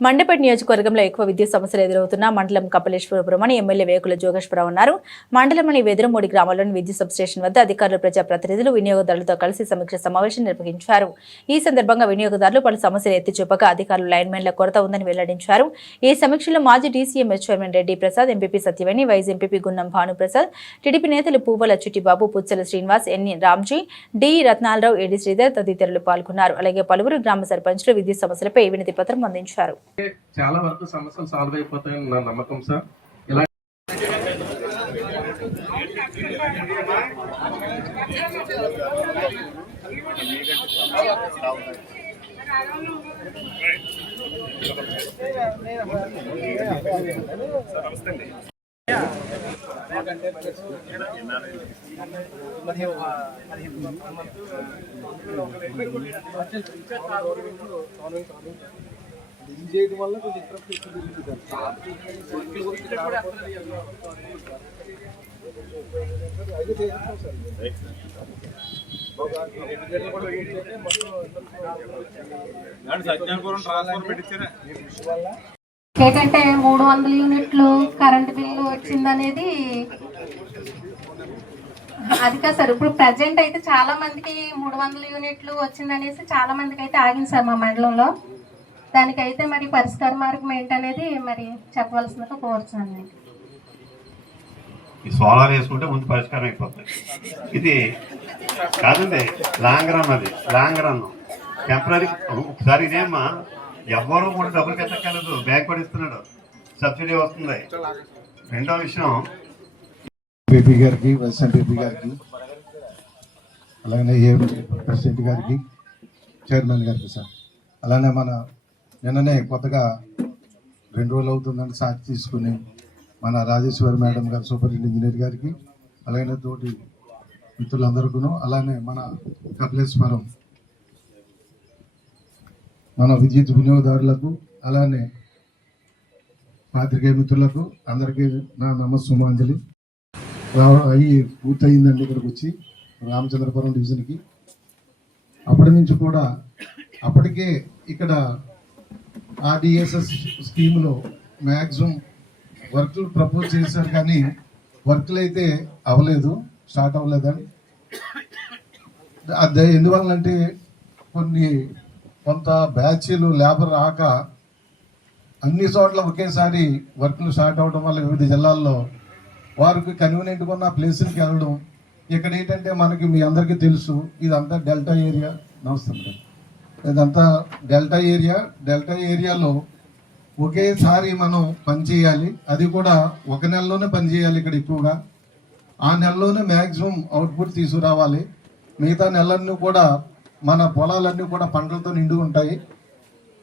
మండపేట నియోజకవర్గంలో ఎక్కువ విద్యుత్ సమస్యలు ఎదురవుతున్న మండలం కపిలేశ్వరపురం అని ఎమ్మెల్యే వేకుల జోగేశ్వరరావు అన్నారు. మండలంలోని వెదురమూడి గ్రామంలోని విద్యుత్ సబ్స్టేషన్ వద్ద అధికారులు, ప్రజాప్రతినిధులు, వినియోగదారులతో కలిసి సమీక్ష సమావేశం నిర్వహించారు. ఈ సందర్భంగా వినియోగదారులు పలు సమస్యలు ఎత్తి చూపగా అధికారులు లైన్మెన్ల కొరత ఉందని వెల్లడించారు. ఈ సమీక్షలో మాజీ DCMS chairman Reddy Prasad, MPP Satyaveni, vice MPP Gunnam Bhanuprasad, TDP నేతలు పువ్వల చిట్టిబాబు, పుచ్చల శ్రీనివాస్, ఎన్ని రామ్జీ, డి రత్నాలరావు, ఏడి శ్రీధర్ తదితరులు పాల్గొన్నారు. అలాగే పలువురు గ్రామ సర్పంచులు విద్యుత్ సమస్యలపై వినతి పత్రం అందించారు. చాలా వరకు సమస్యలు సాల్వ్ అయిపోతాయని నా నమ్మకం సార్. ఇలా చేయడం వల్ల ఏంటంటే 300 యూనిట్లు కరెంట్ బిల్లు వచ్చిందనేది అది కాదు సార్. ఇప్పుడు ప్రజెంట్ అయితే చాలా మందికి 300 యూనిట్లు వచ్చిందనేసి చాలా మందికి అయితే ఆగింది సార్ మా మండలంలో. దానికైతే మరి పరిష్కార మార్గం ఏంటనేది మరి చెప్పవలసిందిగా కోరుతున్నాను. ఈ సోలార్ వేసుకుంటే ముందు పరిష్కారం అయిపోతుంది. ఇది కాదండి, లాంగ్ రన్, అది లాంగ్ రన్. టెంపరీ ఒకసారి ఇదేమ్మా ఎవ్వరూ కూడా డబ్బులు పెట్టక్కర్లేదు, బ్యాంక్ కూడా ఇస్తున్నాడు, సబ్సిడీ వస్తుంది. రెండో విషయం ఎంపీ గారికి, వైస్ ఎంపీ గారికి, అలాగే ప్రెసిడెంట్ గారికి, చైర్మన్ గారికి సార్, అలానే మన నిన్ననే కొత్తగా 2 రోజులు అవుతుందని సాక్షి తీసుకుని మన రాజేశ్వరి మేడం గారు, సూపరింటెండెంట్ ఇంజనీర్ గారికి, అలాగే తోటి మిత్రులందరికీ, అలానే మన కపిలేశ్వరం మన విద్యుత్ వినియోగదారులకు, అలానే పాత్రికేయ మిత్రులకు అందరికీ నా నమస్సుమాంజలి. అవి పూర్తయిందండి ఇక్కడికి వచ్చి రామచంద్రపురం డివిజన్కి. అప్పటి నుంచి కూడా అప్పటికే ఇక్కడ ఆర్డిఎస్ఎస్ స్కీమ్లో మ్యాక్సిమం వర్క్లు ప్రపోజ్ చేశారు, కానీ వర్క్లు అయితే అవ్వలేదు, స్టార్ట్ అవ్వలేదని. అదే ఎందువల్లంటే కొంత బ్యాచ్లు లేబర్ రాక అన్ని చోట్ల ఒకేసారి వర్క్లు స్టార్ట్ అవ్వడం వల్ల వివిధ జిల్లాల్లో వారికి కన్వీనియంట్గా ఉన్న ప్లేసులకి వెళ్ళడం. ఇక్కడ ఏంటంటే మనకి మీ అందరికీ తెలుసు, ఇదంతా డెల్టా ఏరియా. నమస్తే. ఇదంతా డెల్టా ఏరియా. డెల్టా ఏరియాలో ఒకేసారి మనం పనిచేయాలి, అది కూడా 1 నెలలోనే పనిచేయాలి ఇక్కడ ఎక్కువగా. ఆ నెలలోనే మ్యాక్సిమం అవుట్పుట్ తీసుకురావాలి. మిగతా నెలలన్నీ కూడా మన పొలాలన్నీ కూడా పంటలతో నిండి ఉంటాయి.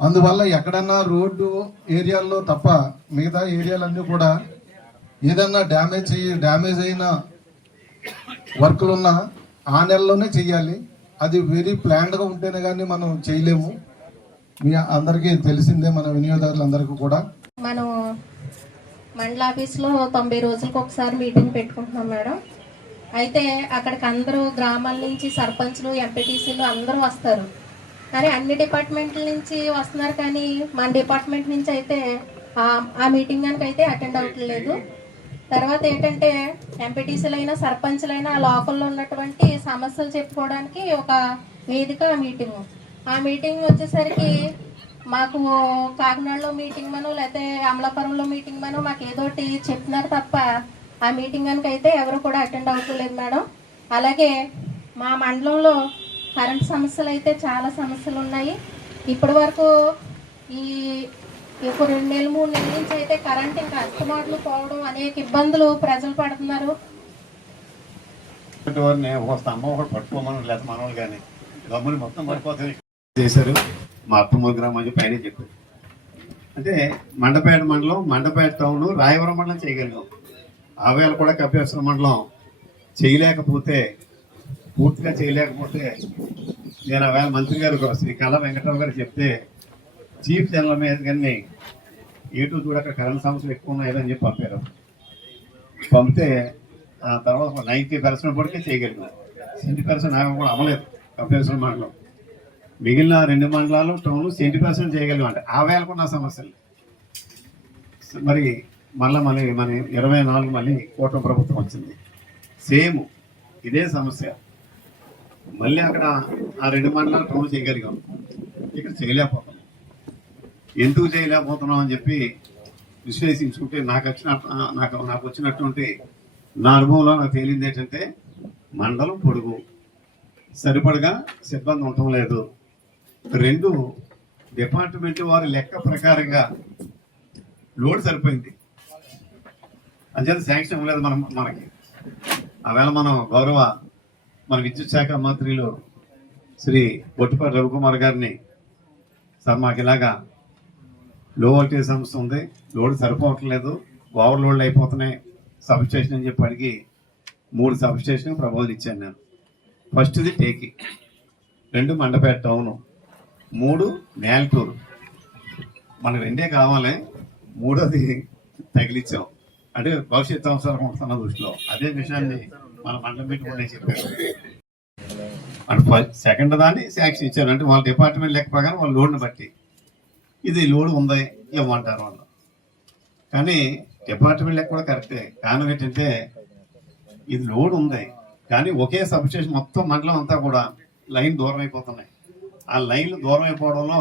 అందువల్ల ఎక్కడన్నా రోడ్డు ఏరియాల్లో తప్ప మిగతా ఏరియాలన్నీ కూడా ఏదన్నా డ్యామేజ్ అయిన వర్క్లున్నా ఆ నెలలోనే చెయ్యాలి. అది వెరీ ప్లాన్డ్గా ఉంటేనే కానీ మనం చేయలేము. మీ అందరికీ తెలిసిందే, మన వినియోగదారులందరికీ కూడా. మనం మండల ఆఫీస్లో 90 రోజులకు ఒకసారి మీటింగ్ పెట్టుకుంటున్నాం మేడం. అయితే అక్కడికి అందరూ గ్రామాల నుంచి సర్పంచ్లు, ఎంపీటీసీలు అందరూ వస్తారు. కానీ అన్ని డిపార్ట్మెంట్ల నుంచి వస్తున్నారు, కానీ మన డిపార్ట్మెంట్ నుంచి అయితే ఆ మీటింగ్ కనుక అయితే అటెండ్ అవ్వట్లేదు. తర్వాత ఏంటంటే ఎంపీటీసీలైనా సర్పంచ్లైనా లోకల్లో ఉన్నటువంటి సమస్యలు చెప్పుకోవడానికి ఒక వేదిక మీటింగ్. ఆ మీటింగ్ వచ్చేసరికి మాకు కాకినాడలో మీటింగ్ మనో లేకపోతే అమలాపురంలో మీటింగ్ మనో మాకు ఏదోటి చెప్తున్నారు తప్ప ఆ మీటింగ్ కనుక అయితే ఎవరు కూడా అటెండ్ అవ్వట్లేదు మేడం. అలాగే మా మండలంలో కరెంట్ సమస్యలు అయితే చాలా సమస్యలు ఉన్నాయి. ఇప్పటి వరకు ఒక 2 నెలలు 3 నెలల నుంచి అయితే కరెంట్ ఇంకా అస్తమాట్లు పోవడం, అనేక ఇబ్బందులు ప్రజలు పడుతున్నారు. ఒక స్తంభం ఒకటి పట్టుకోమని లేదా మనవాళ్ళు కానీ గమ్ముని మొత్తం పడిపోతుంది చేశారు. మా అత్తమ్మ గ్రామం పైన చెప్పారు. అంటే మండపేట మండలం, మండపేట టౌన్, రాయవరం మండలం చేయగలిగాం. ఆవేళ కూడా కపిలేశ్వరం మండలం చేయలేకపోతే, పూర్తిగా చేయలేకపోతే నేను ఆవేళ మంత్రి గారు శ్రీ కళ వెంకటరావు గారు చెప్తే చీఫ్ జనరల్ మీద కానీ ఏటూ కూడా అక్కడ కరెంట్ సమస్యలు ఎక్కువ ఉన్నాయని చెప్పి పంపితే ఆ తర్వాత 90% వరకే చేయగలిగాం. 70% కూడా అవ్వలేదు కపిలేశ్వరం మండలం. మిగిలిన 2 మండలాలు టౌన్ 70% చేయగలిగామంటే ఆ వేళకున్న సమస్యలు. మరి మళ్ళీ మన 24 మళ్ళీ కూటమి ప్రభుత్వం వచ్చింది, సేమ్ ఇదే సమస్య. మళ్ళీ అక్కడ ఆ 2 మండలాలు టౌన్ చేయగలిగాం, ఇక్కడ చేయలేకపోతున్నాం. ఎందుకు చేయలేకపోతున్నాం అని చెప్పి విశ్లేషించుకుంటే నాకు వచ్చినటువంటి నా అనుభవంలో నాకు తేలింది ఏంటంటే, మండలం పొడుగు, సరిపడగా సిబ్బంది ఉండటం లేదు. 2 డిపార్ట్మెంట్ వారి లెక్క ప్రకారంగా లోడ్ సరిపోయింది, అంచేత శాంక్షన్ ఇవ్వలేదు మనకి. ఆవేళ మనం గౌరవ మన విద్యుత్ శాఖ మంత్రులు శ్రీ బొట్టిపాటి రవికుమార్ గారిని, సార్ మాకు ఇలాగా లో వోల్టేజ్ సమస్య ఉంది, లోడ్ సరిపోవట్లేదు, ఓవర్ లోడ్ అయిపోతున్నాయి సబ్ స్టేషన్ అని చెప్పి అడిగి 3 సబ్ స్టేషన్ ప్రపోజల్ ఇచ్చాను నేను. ఫస్ట్ది టేకి, 2 మండపేట టౌను, 3 నేల్టూరు. మనకు 2 కావాలి, 3వది తగిలిచ్చాం. అంటే భవిష్యత్తు అవసరం ఉంటున్న దృష్టిలో అదే విషయాన్ని మన మండలం పెట్టుకుంటే చెప్పారు. అంటే సెకండ్ దాన్ని శాంక్షన్ ఇచ్చారు, అంటే వాళ్ళ డిపార్ట్మెంట్ లెక్క ప్రకారం వాళ్ళ లోడ్ని బట్టి ఇది లోడ్ ఉంది ఇవ్వమంటారు వాళ్ళు. కానీ డిపార్ట్మెంట్ లెక్క కూడా కరెక్టే, కారణం ఏంటంటే ఇది లోడ్ ఉంది కానీ ఒకే సబ్ స్టేషన్ మొత్తం మండలం అంతా కూడా లైన్ దూరం అయిపోతున్నాయి. ఆ లైన్లు దూరం అయిపోవడంలో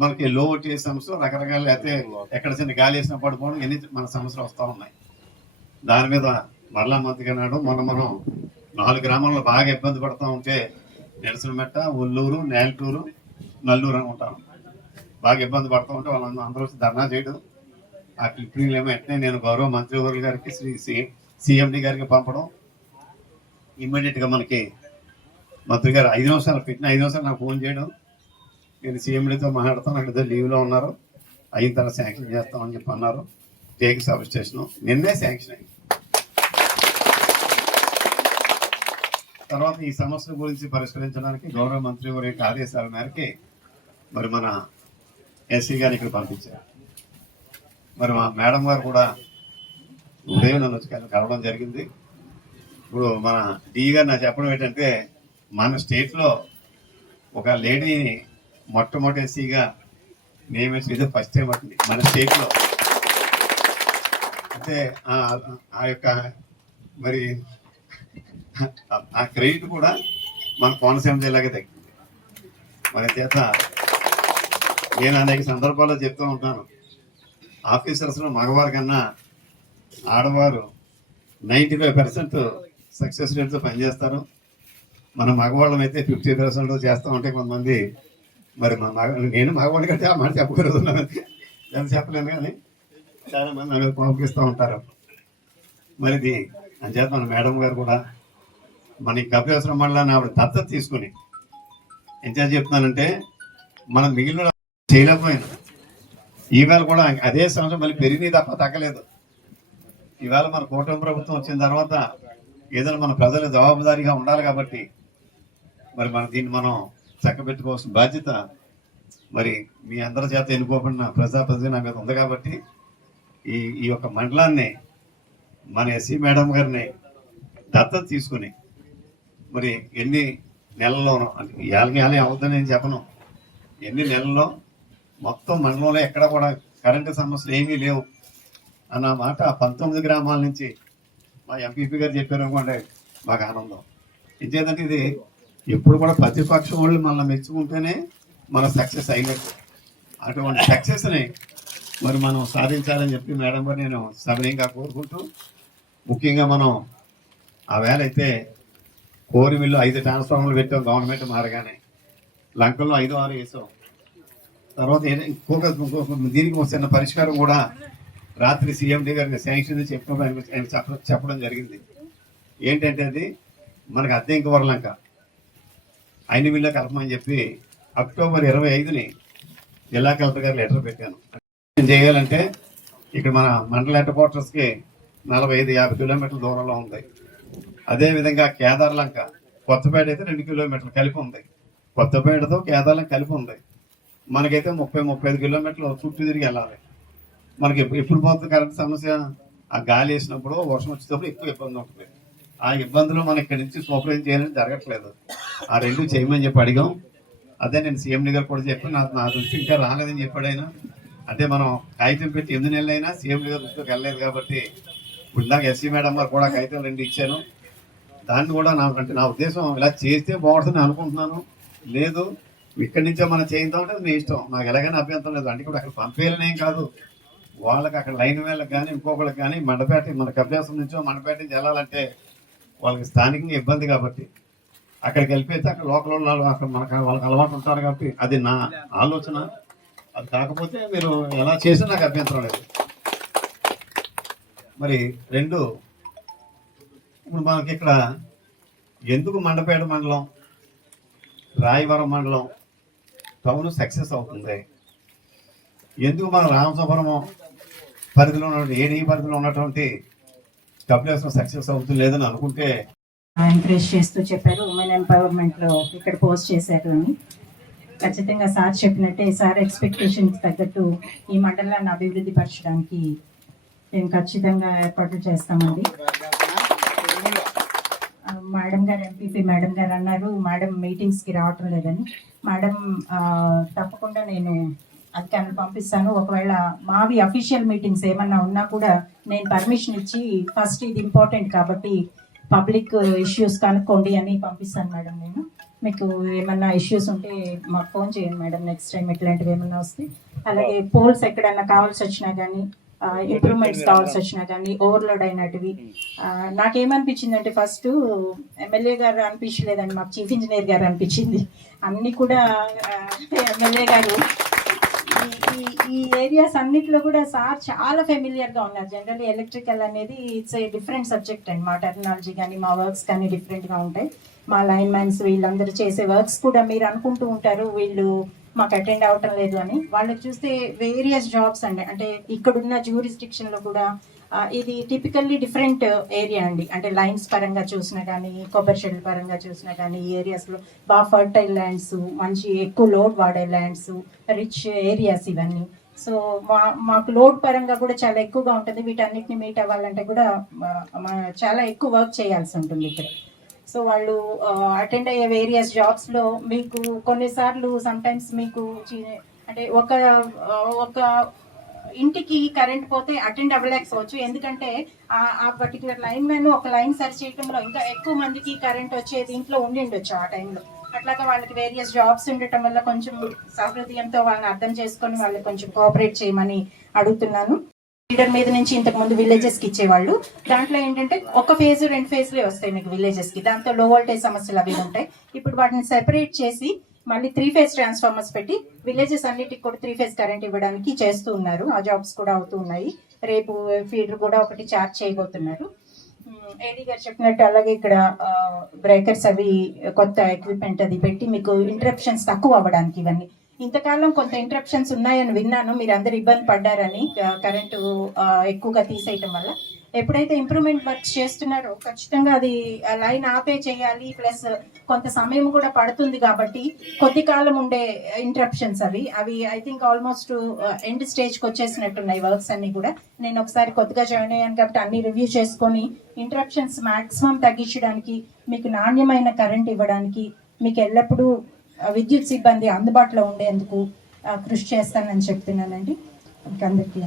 మనకి లో వచ్చే సమస్యలు రకరకాల, అయితే ఎక్కడ చిన్న గాలి వేసినా పడిపోవడం, ఎన్ని మన సమస్యలు వస్తూ ఉన్నాయి. దాని మీద మరలా మంత్రి అన్నాడు, మనం 4 గ్రామాల్లో బాగా ఇబ్బంది పడుతూ ఉంటే నిరసనమెట్ట, ఒల్లూరు, నేల్టూరు, నల్లూరు అని ఉంటాం. బాగా ఇబ్బంది పడుతూ ఉంటే వాళ్ళందరూ అందరూ వచ్చి ధర్నా చేయడం, ఆ క్లిప్పింగ్లు ఏమో వెంటనే నేను గౌరవ మంత్రివర్యుల గారికి CMD గారికి పంపడం. ఇమ్మీడియట్గా మనకి మంత్రి గారు 5 నిమిషాలు పెట్టిన 5 నిమిషాలు నాకు ఫోన్ చేయడం, నేను CMDతో మాట్లాడతాను, అక్కడ లీవ్లో ఉన్నారు, అయిన తర్వాత శాంక్షన్ చేస్తామని చెప్పి అన్నారు. టేక్ సబ్ స్టేషన్ నిన్నే శాంక్షన్ అయింది. తర్వాత ఈ సమస్యల గురించి పరిష్కరించడానికి గౌరవ మంత్రి వారి యొక్క ఆదేశాల మేరకి మరి మన SC గారు ఇక్కడ పంపించారు. మరి మా మేడం గారు కూడా ఉదయం నన్ను వచ్చి కలవడం జరిగింది. ఇప్పుడు మన DE గారు నాకు చెప్పడం ఏంటంటే, మన స్టేట్లో ఒక లేడీని మొట్టమొదటి SCగా నియమించి ఇదే ఫస్ట్ టైం పట్టింది మన స్టేట్లో. అంటే ఆ యొక్క మరి ఆ క్రెడిట్ కూడా మన కోనసీమ జిల్లాకే తగ్గింది. మన చేత నేను అనేక సందర్భాల్లో చెప్తూ ఉంటాను, ఆఫీసర్స్లో మగవారి కన్నా ఆడవారు 95% సక్సెస్ రేట్తో పనిచేస్తారు. మన మగవాళ్ళం అయితే 50% చేస్తూ ఉంటే కొంతమంది, మరి నేను మగవాడి కంటే ఆ మాట చెప్పగలుగుతున్నాను, నేను చెప్పలేను, కానీ చాలా మంది నన్ను ప్రోత్సహిస్తూ ఉంటారు. మరి ఇది అంచేత మన మేడం గారు కూడా మన కపిలేశ్వరం మండలాన్ని ఆవిడ దత్తత తీసుకుని, ఎంచేత చెప్తున్నానంటే మనం మిగిలిన చేయలేకపోయినా ఈవేళ కూడా అదే సంవత్సరం మళ్ళీ పెరిగి తప్ప తగ్గలేదు. ఈవేళ మన కూటమి ప్రభుత్వం వచ్చిన తర్వాత ఏదైనా మన ప్రజలు జవాబుదారీగా ఉండాలి కాబట్టి మరి దీన్ని మనం చక్కబెట్టుకోవాల్సిన బాధ్యత మరి మీ అందరి చేత ఎన్నుకోబడిన ప్రజాప్రతినిధి నా మీద ఉంది. కాబట్టి ఈ యొక్క మండలాన్ని మన SC మేడం గారిని దత్తత తీసుకుని మరి ఎన్ని నెలల్లోనో, ఏళ్ళకి అవుతుందని నేను చెప్పను, ఎన్ని నెలల్లో మొత్తం మండలంలో ఎక్కడ కూడా కరెంటు సమస్యలు ఏమీ లేవు అన్న మాట 19 గ్రామాల నుంచి మా MPP గారు చెప్పారు అనుకోండి, మాకు ఆనందం. ఇంకేంటంటే ఇది ఎప్పుడు కూడా ప్రతిపక్షం వాళ్ళు మనల్ని మెచ్చుకుంటేనే మనం సక్సెస్ అయినట్టు. అటువంటి సక్సెస్ని మరి మనం సాధించాలని చెప్పి మేడం గారు నేను సవినయంగా కోరుకుంటూ, ముఖ్యంగా మనం ఆ వేళ అయితే కోరిమిల్లు 5 ట్రాన్స్ఫార్మర్లు పెట్టాం గవర్నమెంట్ మారగానే, లంకల్లో 5-6 వేసాం. తర్వాత ఇంకొక దీనికి చిన్న పరిష్కారం కూడా రాత్రి CMD గారిని శాంక్షన్ చెప్పడం జరిగింది. ఏంటంటే అది మనకు అద్దెంకి వరలంక 5 మిల్ల కలపమని చెప్పి అక్టోబర్ 25ని జిల్లా కలెక్టర్ గారు లెటర్ పెట్టాను. ఏం చేయాలంటే ఇక్కడ మన మండల హెడ్ క్వార్టర్స్కి 45-50 కిలోమీటర్ల దూరంలో ఉంది. అదేవిధంగా కేదార్లంక కొత్తపేట అయితే 2 కిలోమీటర్లు కలిపి ఉంది, కొత్తపేటతో కేదార్లంక కలిపి ఉంది. మనకైతే 30-35 కిలోమీటర్లు చుట్టూ తిరిగి వెళ్ళాలి. మనకి ఎప్పుడు పోతుంది కరెంట్ సమస్య, ఆ గాలి వేసినప్పుడు వర్షం వచ్చేటప్పుడు ఎక్కువ ఇబ్బంది ఉంటుంది. ఆ ఇబ్బందులు మనం ఇక్కడి నుంచి సూపరైజ్ చేయాలని జరగట్లేదు. ఆ 2 చేయమని చెప్పి అడిగాం. అదే నేను సీఎండి గారు కూడా చెప్పి నా దృష్టి ఇంకా రాలేదని చెప్పాడు ఆయన. అంటే మనం కాగితం పెట్టి 8 నెలలు అయినా సీఎండి గారి దృష్టికి వెళ్ళలేదు కాబట్టి ఇప్పుడు ఇందాక ఎస్సీ మేడం గారు కూడా కాగితం 2 ఇచ్చాను. దాన్ని కూడా అంటే నా ఉద్దేశం ఇలా చేస్తే బాగుంటుందని అనుకుంటున్నాను. లేదు ఇక్కడి నుంచే మనం చేద్దాం అంటే మీ ఇష్టం, నాకు ఎలాగైనా అభ్యంతరం లేదు. అంటే ఇప్పుడు అక్కడ పంపేయాలనేం కాదు, వాళ్ళకి అక్కడ లైన్ వేళ్ళకి కానీ ఇంకొకరికి కానీ మండపేట మన కపిలేశ్వరం నుంచో మండపేట నుంచి వెళ్ళాలంటే వాళ్ళకి స్థానికంగా ఇబ్బంది కాబట్టి అక్కడికి వెళ్ళిపోతే అక్కడ లోకల్ వాళ్ళు అక్కడ వాళ్ళకి అలవాటు ఉంటారు కాబట్టి అది నా ఆలోచన. అది కాకపోతే మీరు ఎలా చేసినా నాకు అభ్యంతరం లేదు. మరి 2 ఇప్పుడు మనకి ఇక్కడ ఎందుకు మండపేట మండలం రాయవరం మండలం టౌన్ సక్సెస్ అవుతుంది, ఎందుకు మన రామచంద్రపురం పరిధిలో ఉన్నటువంటి ఏడీ పరిధిలో ఉన్నటువంటి కపిలేశ్వరం సక్సెస్ అవుతుంది లేదని అనుకుంటే ఎంకరేజ్ చేస్తూ చెప్పారు. ఉమెన్ ఎంపవర్మెంట్లో ఇక్కడ పోస్ట్ చేశారు అని. ఖచ్చితంగా సార్ చెప్పినట్టే సార్ ఎక్స్పెక్టేషన్స్ తగ్గట్టు ఈ మండలాన్ని అభివృద్ధి పరచడానికి మేము ఖచ్చితంగా ఏర్పాట్లు చేస్తామండి. మేడం గారు ఎంపీపీ మేడం గారు అన్నారు మేడం మీటింగ్స్కి రావటం లేదని. మేడం తప్పకుండా నేను అధికారులు పంపిస్తాను. ఒకవేళ మావి అఫీషియల్ మీటింగ్స్ ఏమన్నా ఉన్నా కూడా నేను పర్మిషన్ ఇచ్చి ఫస్ట్ ఇది ఇంపార్టెంట్ కాబట్టి పబ్లిక్ ఇష్యూస్ కనుక్కోండి అని పంపిస్తాను మేడం. నేను మీకు ఏమన్నా ఇష్యూస్ ఉంటే మాకు ఫోన్ చేయండి మేడం నెక్స్ట్ టైం ఇట్లాంటివి ఏమన్నా వస్తే. అలాగే పోల్స్ ఎక్కడన్నా కావాల్సి వచ్చినా కానీ ఇంప్రూవ్మెంట్స్ కావాల్సి వచ్చినా కానీ ఓవర్లోడ్ అయినటివి నాకేమనిపించిందంటే ఫస్ట్ ఎమ్మెల్యే గారు అనిపించలేదండి, మాకు చీఫ్ ఇంజనీర్ గారు అనిపించింది. అన్నీ కూడా ఎమ్మెల్యే గారు ఈ ఏరియాస్ అన్నిట్లో కూడా సార్ చాలా ఫెమిలియర్గా ఉన్నారు. జనరల్లీ ఎలక్ట్రికల్ అనేది ఇట్స్ ఏ డిఫరెంట్ సబ్జెక్ట్ అండి. మా టెక్నాలజీ కానీ మా వర్క్స్ కానీ డిఫరెంట్గా ఉంటాయి. మా లైన్ మ్యాన్స్ వీళ్ళందరూ చేసే వర్క్స్ కూడా మీరు అనుకుంటూ ఉంటారు వీళ్ళు మాకు అటెండ్ అవ్వటం లేదు అని. వాళ్ళకి చూస్తే వేరియస్ జాబ్స్ అండి. అంటే ఇక్కడున్న జ్యూరిస్డిక్షన్లో కూడా ఇది టిపికల్లీ డిఫరెంట్ ఏరియా అండి. అంటే లైన్స్ పరంగా చూసినా కానీ కొబ్బరి చెట్ల పరంగా చూసినా కానీ ఈ ఏరియాస్లో బాగా ఫర్టైల్ ల్యాండ్స్, మంచి ఎక్కువ లోడ్ వాడే ల్యాండ్స్, రిచ్ ఏరియాస్ ఇవన్నీ. సో మాకు లోడ్ పరంగా కూడా చాలా ఎక్కువగా ఉంటుంది. వీటన్నిటిని మీట్ అవ్వాలంటే కూడా చాలా ఎక్కువ వర్క్ చేయాల్సి ఉంటుంది ఇక్కడ. సో వాళ్ళు అటెండ్ అయ్యే వేరియస్ జాబ్స్లో మీకు కొన్నిసార్లు సమ్టైమ్స్ మీకు అంటే ఒక ఇంటికి కరెంట్ పోతే అటెండ్ అవ్వలేకపోవచ్చు. ఎందుకంటే ఆ పర్టికులర్ లైన్ మ్యాన్ ఒక లైన్ సరి చేయడంలో ఇంకా ఎక్కువ మందికి కరెంట్ వచ్చే దీంట్లో ఉండిండొచ్చు ఆ టైంలో. అట్లాగా వాళ్ళకి వేరియస్ జాబ్స్ ఉండటం వల్ల కొంచెం సహృదయంతో వాళ్ళని అర్థం చేసుకొని వాళ్ళకి కొంచెం కోఆపరేట్ చేయమని అడుగుతున్నాను. లీడర్ మీద నుంచి ఇంతకు ముందు విలేజెస్ కి ఇచ్చేవాళ్ళు. దాంట్లో ఏంటంటే 1 ఫేజ్ 2 ఫేజ్లే వస్తాయి మీకు విలేజెస్ కి. దాంతో లో వోల్టేజ్ సమస్యలు అవి ఉంటాయి. ఇప్పుడు వాటిని సెపరేట్ చేసి మళ్ళీ 3 ఫేజ్ ట్రాన్స్ఫార్మర్స్ పెట్టి విలేజెస్ అన్నిటికి కూడా 3 ఫేజ్ కరెంట్ ఇవ్వడానికి చేస్తూ ఉన్నారు. ఆ జాబ్స్ కూడా అవుతూ ఉన్నాయి. రేపు ఫీడర్ కూడా ఒకటి చార్జ్ చేయబోతున్నారు. ఏడీ గారు చెప్పినట్టు అలాగే ఇక్కడ బ్రేకర్స్ అవి కొత్త ఎక్విప్మెంట్ అది పెట్టి మీకు ఇంటరప్షన్స్ తక్కువ అవ్వడానికి ఇవన్నీ. ఇంతకాలం కొంత ఇంటరప్షన్స్ ఉన్నాయని విన్నాను, మీరు అందరు ఇబ్బంది పడ్డారని కరెంటు ఎక్కువగా తీసేయటం వల్ల. ఎప్పుడైతే ఇంప్రూవ్మెంట్ వర్క్స్ చేస్తున్నారో ఖచ్చితంగా అది లైన్ ఆపే చేయాలి, ప్లస్ కొంత సమయం కూడా పడుతుంది కాబట్టి కొద్ది కాలం ఉండే ఇంటరప్షన్స్ అవి ఐ థింక్ ఆల్మోస్ట్ ఎండ్ స్టేజ్కి వచ్చేసినట్టున్నాయి వర్క్స్ అన్ని కూడా. నేను ఒకసారి కొత్తగా జాయిన్ అయ్యాను కాబట్టి అన్ని రివ్యూ చేసుకొని ఇంటరప్షన్స్ మాక్సిమం తగ్గించడానికి, మీకు నాణ్యమైన కరెంట్ ఇవ్వడానికి, మీకు ఎల్లప్పుడూ విద్యుత్ సిబ్బంది అందుబాటులో ఉండేందుకు కృషి చేస్తానని చెప్తున్నానండి. అందరికీ